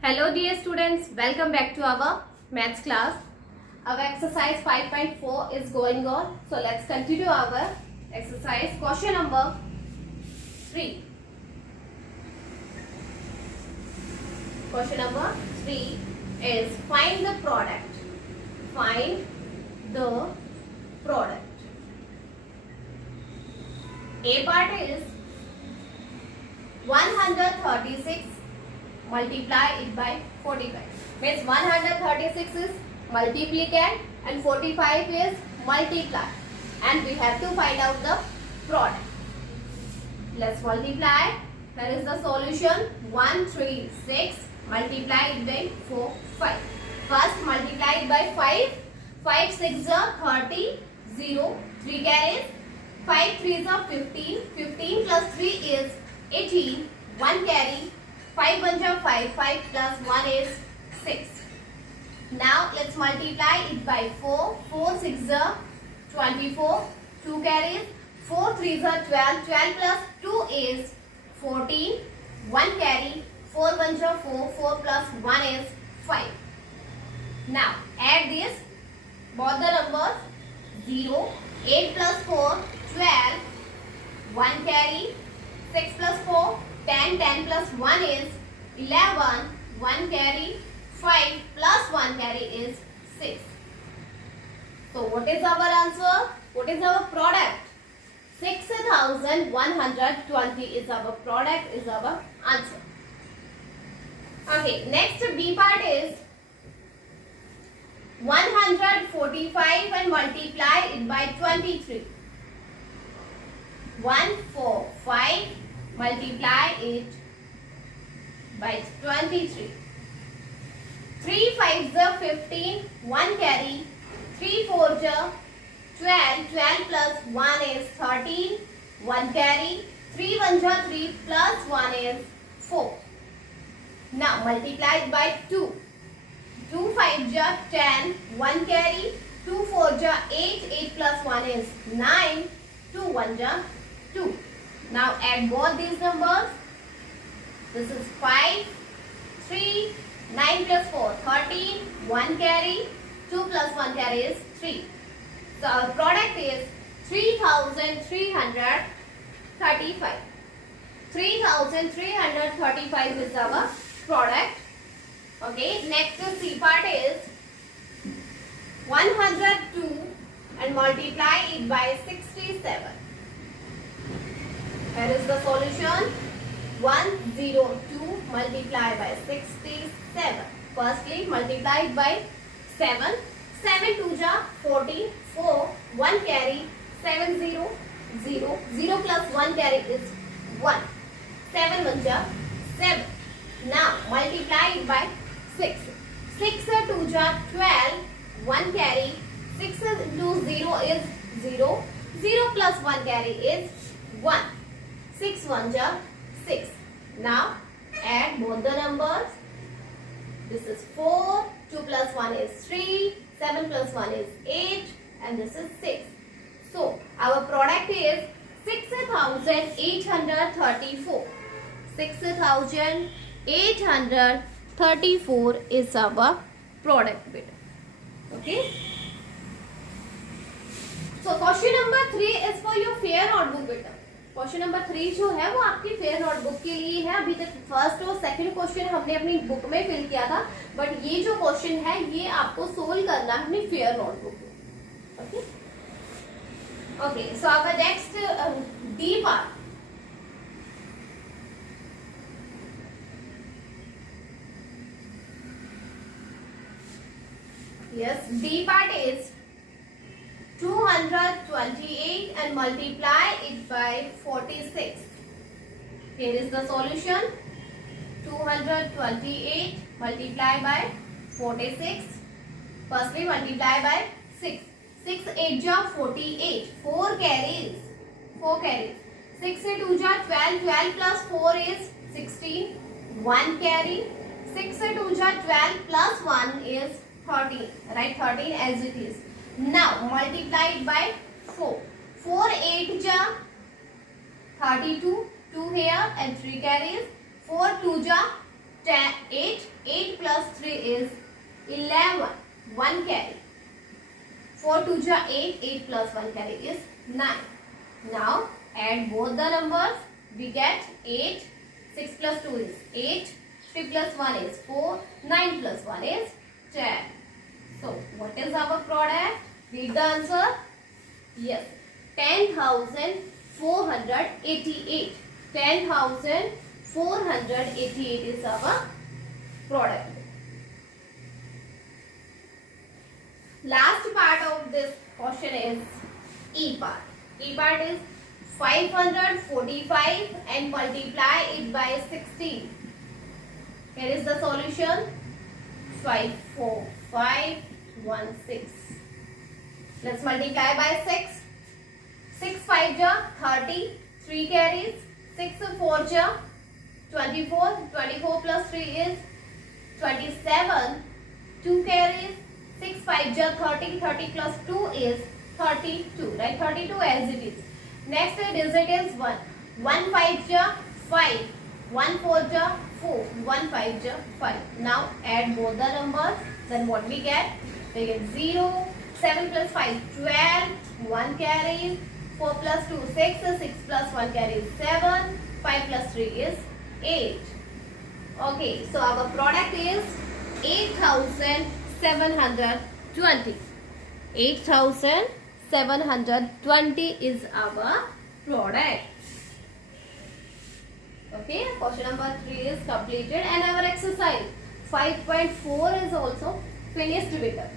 Hello dear students, welcome back to our maths class. Our exercise 5.4 is going on. So let's continue our exercise. Question number 3. Question number 3 is find the product. Find the product. A part is 136 multiply it by 45. Means 136 is multiplicand and 45 is multiply. And we have to find out the product. Let's multiply. Here is the solution. 136 multiply it by 4, 5. First multiply it by 5. 5 6 are 30. 0. 3 carries. 5 3 are 15. 15 plus 3 is 18. 1 carry. 5 1 are 5. 5 plus 1 is 6. Now let's multiply it by 4. 4 6 are 24. 2 carries. 4 3 are 12. 12 plus 2 is 14. 1 carry. 4 1 are 4. 4 plus 1 is 5. Now add this. Both the numbers. 0. 8 plus 4. 12. 1 carry. 6 plus 4. 10. 10 plus 1 is 11. 1 carry. 5 plus 1 carry is 6. So what is our answer? What is our product? 6120 is our product, is our answer. Okay, next B part is 145 and multiply it by 23. 145 multiply it by 23. 3 5s are 15. 1 carry. 3 4s are 12. 12 plus 1 is 13. 1 carry. 3 1s are 3 plus 1 is 4. Now multiply it by 2. 2 5s are 10. 1 carry. 2 4s are 8. 8 plus 1 is 9. 2 1s are 2. Now add both these numbers. This is 5, 3, 9 plus 4, 13, 1 carry, 2 plus 1 carry is 3. So our product is 3335. 3335 is our product. Okay, next C part is 102 and multiply it by 67. Here is the solution. 102 multiply by 67. Firstly, multiply it by 7. 7 2s are 14. 4. 1 carry. 7 0. 0. 0 plus 1 carry is 1. 7 1s are 7. Now, multiply it by 6. 6 2s are 12. 1 carry. 6 into 0 is 0. 0 plus 1 carry is 1. 6 1s are 6. Now add both the numbers. This is 4. 2 plus 1 is 3. 7 plus 1 is 8. And this is 6. So our product is 6834. 6834 is our product bit. Okay. So question number 3 is for your fair notebook beta. Question number 3 जो है वो आपकी fair notebook के लिए है. अभी तक first और सेकंड क्वेश्चन हमने अपनी बुक में फिल किया था, बट ये जो क्वेश्चन है ये आपको सोल्व करना है अपनी फेयर नोटबुक में. Okay okay so our next D part. Yes, D part is 228 and multiply it by 46. Here is the solution. 228 multiply by 46. Firstly multiply by 6. 6 8 ja 48. 4 carries. 4 carries. 6 2 ja 12. 12 plus 4 is 16. 1 carry. 6 2 ja 12 plus 1 is 13. Write 13 as it is. Now multiply it by 4. 4 8 ja 32. 2 here and 3 carries. 4 2 ja 8. 8 plus 3 is 11. 1 carry. 4 2 ja 8. 8 plus 1 carry is 9. Now add both the numbers. We get 8. 6 plus 2 is 8. 3 plus 1 is 4. 9 plus 1 is 10. So what is our product? Read the answer. Yes. 10,488. 10,488 is our product. Last part of this question is E part. E part is 545 and multiply it by 16. Here is the solution. 54516. Let's multiply by 6. 6 5 ja 30. 3 carries. 6 4 ja 24. 24 plus 3 is 27. 2 carries. 6 5 ja 30. 30 plus 2 is 32. Right? 32 as it is. Next digit is 1. 1 5 ja 5. 1 4 ja 4. 1 5 ja 5. Now add both the numbers. Then what we get? We get 0. 7 plus 5 12. 1 carries. 4 plus 2 6. 6 plus 1 carries 7. 5 plus 3 is 8. Okay, so our product is 8,720. 8,720 is our product. Okay, question number 3 is completed and our exercise 5.4 is also finished with it.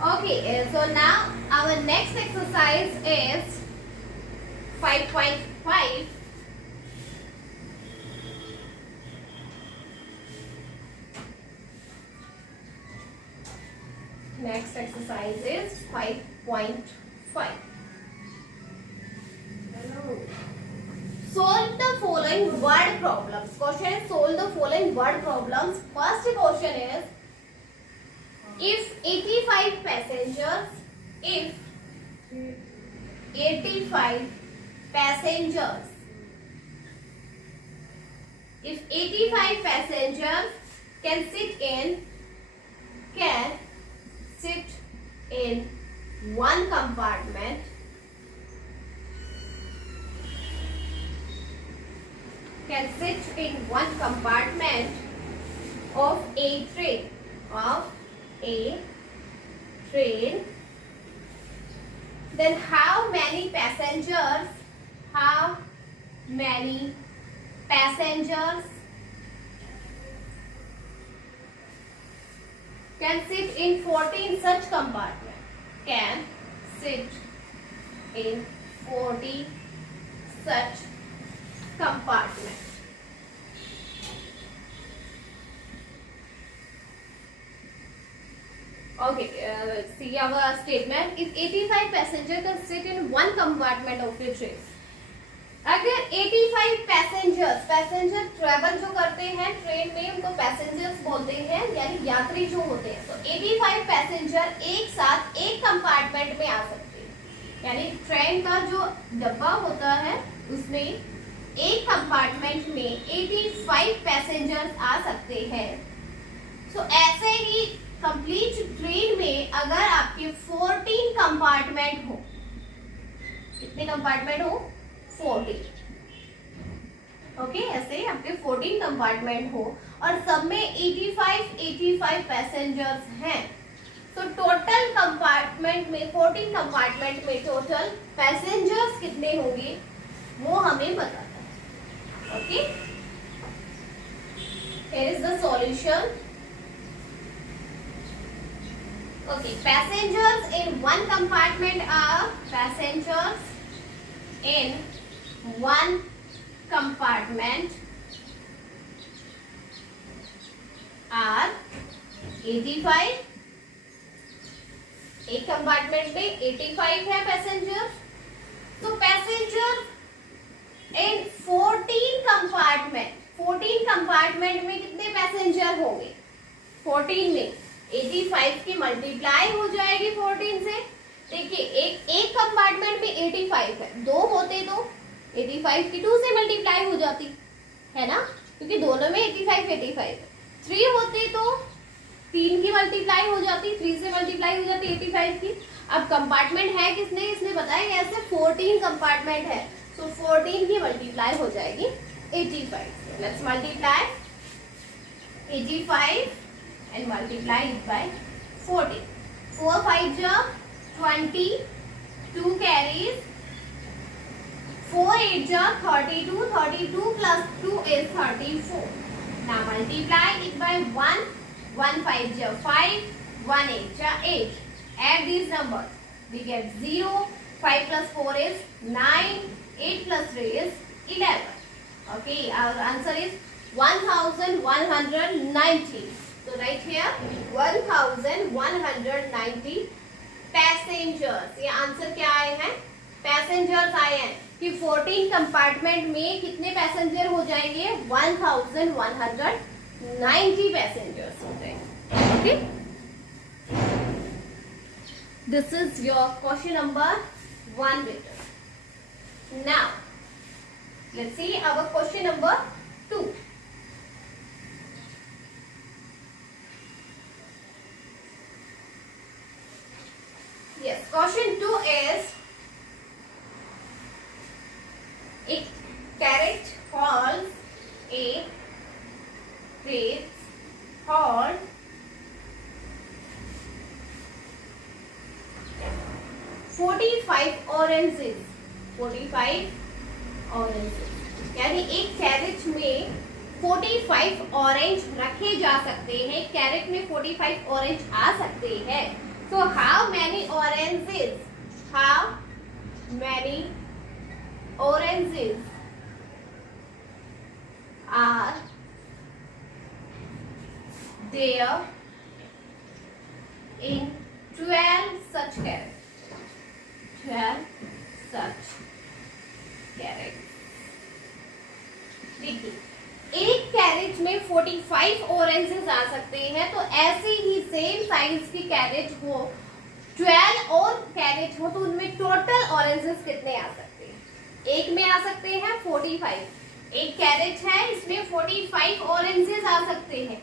Okay, so now our next exercise is 5.5. Next exercise is 5.5. Solve the following word problems. Question is solve the following word problems. First question is if 85 passengers, if 85 passengers, if 85 passengers can sit in one compartment, of a train, then how many passengers can sit in 14 such compartments? Can sit in 40 such compartments. Okay, see our statement. If 85 passengers can sit in one compartment of a train, अगर 85 passenger travel जो करते हैं train में उनको passengers बोलते हैं, यानी यात्री जो होते हैं, तो 85 पैसेंजर एक साथ एक कंपार्टमेंट में आ सकते हैं, यानी ट्रेन का जो डब्बा होता है उसमें एक कंपार्टमेंट में 85 पैसेंजर्स आ सकते हैं. सो ऐसे ही कंप्लीट ट्रेन में अगर आपके 14 कंपार्टमेंट हो, कितने कंपार्टमेंट हो? 14. ओके, ऐसे आपके 14 कंपार्टमेंट हो और सब में 85 पैसेंजर्स हैं, तो टोटल कंपार्टमेंट में 14 कंपार्टमेंट में टोटल पैसेंजर्स कितने होंगे वो हमें बताना है. Okay, here is the solution. Okay, passengers in one compartment are one compartment are 85. एक कंपार्टमेंट में 85 है पैसेंजर, तो पैसेंजर इन 14 कंपार्टमेंट में कितने पैसेंजर होंगे? 14 में 85 की मल्टीप्लाई हो जाएगी 14 से. देखिए एक कंपार्टमेंट में 85 है, दो होते तो 85 की 2 से मल्टीप्लाई हो जाती है ना. क्योंकि दोनों में 85 85 है। 3 होते तो 3 की मल्टीप्लाई हो जाती, 3 से मल्टीप्लाई हो जाती 85 की। अब कंपार्टमेंट है किसने, इसने बताया ऐसे 14 कंपार्टमेंट है, तो 14 की मल्टीप्लाई हो जाएगी 85। Let's multiply 85 and multiply it by 40. 4 5 जा 20, 2 carries, 4 8 जा 32, 32 plus 2 is 34. Now multiply it by 1, 1 5 ja 5, 1 8 ja 8. Add these numbers. We get 0, 5 plus 4 is 9, 8 plus 3 is 11. Okay, our answer is 1190. So write here 1190 passengers. ये answer क्या आए हैं, passengers आए हैं कि 14 compartment में कितने पैसेंजर हो जाएंगे, 1190 पैसेंजर्स हो जाएंगे. Okay, this is your question number 1 बेटा. Now let's see our question number 2. Yes, question 2 is a carrot hauls a crate haul 45 oranges. 45 oranges यानी एक कैरेट में 45 ऑरेंज रखे जा सकते हैं. कैरेट में 45 ऑरेंज आ सकते हैं. So how many oranges? How many oranges are there in 12 such carrots? 12 such carrots. देखिए, एक कैरेट में 45 ऑरेंजेस आ सकते हैं, तो ऐसे ही सेम साइज की कैरेट हो 12 और कैरेट हो तो उनमें टोटल ऑरेंजेस कितने आ सकते हैं. एक में आ सकते हैं 45. एक कैरेट है, इसमें 45 ऑरेंजेस आ सकते हैं.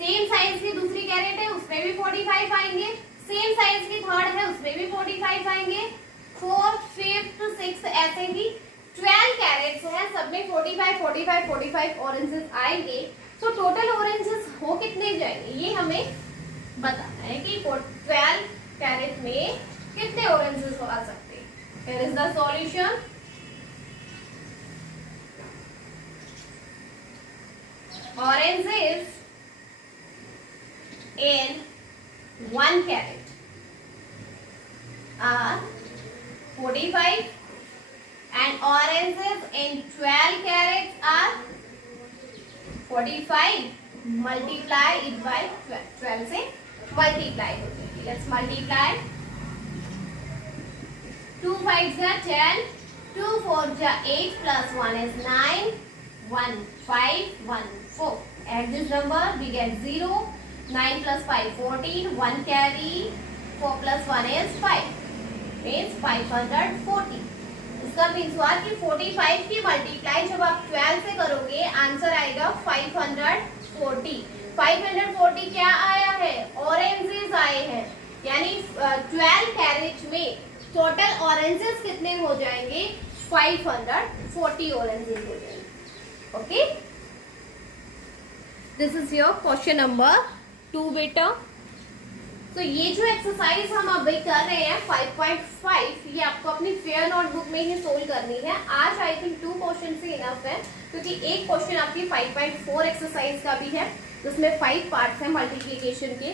सेम साइज की दूसरी कैरेट है, उसमें भी 45 आएंगे. सेम साइज की थर्ड है, उसमें भी 45 आएंगे. 4th 5th 6th ऐसे ही 12 कैरेट्स हैं, सब में 45 45 45 ऑरेंजेस आएंगे. तो टोटल ऑरेंजेस हो कितने जाएंगे ये हमें बताना है कि 12 कैरेट में कितने ऑरेंजेस आ सकते हैं. Here is the solution. Oranges in 1 carat are 45 and oranges in 12 carats are 45. Multiply it by 12. 12 से multiply हो जाएगी. Let's multiply. 2 5 जा 10, 2 4 जा 8 plus 1 is 9, 1 5 1 4. Add this number, we get 0. 9 plus 5 14, 1 carry, 4 plus 1 is 5, means 540. इसका means हुआ कि 45 की multiply जब आप 12 से करोगे आंसर आएगा 540. 540 क्या आया है, ऑरेंजेस आए हैं. यानी 12 कैरेट में टोटल ऑरेंजेस कितने हो जाएंगे, 540 ऑरेंजेस हो जाएंगे. Okay, this is your question number 2 बेटा. तो ये जो एक्सरसाइज हम अभी कर रहे हैं 5.5, ये आपको अपनी फेयर नोटबुक में ही सोल्व करनी है. आज आई थिंक 2 क्वेश्चन से इनफ है, क्योंकि एक क्वेश्चन आपकी 5.4 एक्सरसाइज का भी है, जिसमें 5 पार्ट्स हैं मल्टीप्लिकेशन के.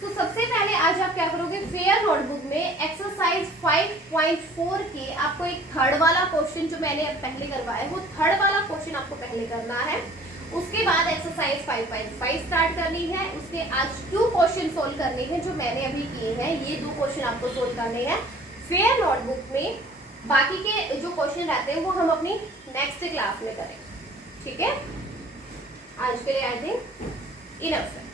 तो सबसे पहले आज आप क्या करोगे, फेयर नोटबुक में एक्सरसाइज 5.4 के आपको एक थर्ड वाला क्वेश्चन जो मैंने पहले करवाया है, वो थर्ड वाला क्वेश्चन आपको पहले करना है. उसके बाद एक्सरसाइज 5.5 स्टार्ट करनी है. उसके आज 2 क्वेश्चन सोल्व करने हैं जो मैंने अभी किए हैं. ये 2 क्वेश्चन आपको सोल्व करने हैं फेयर नोटबुक में. बाकी के जो क्वेश्चन रहते हैं वो हम अपनी नेक्स्ट क्लास में करेंगे. ठीक है, आज के लिए आई थिंक इनफ है.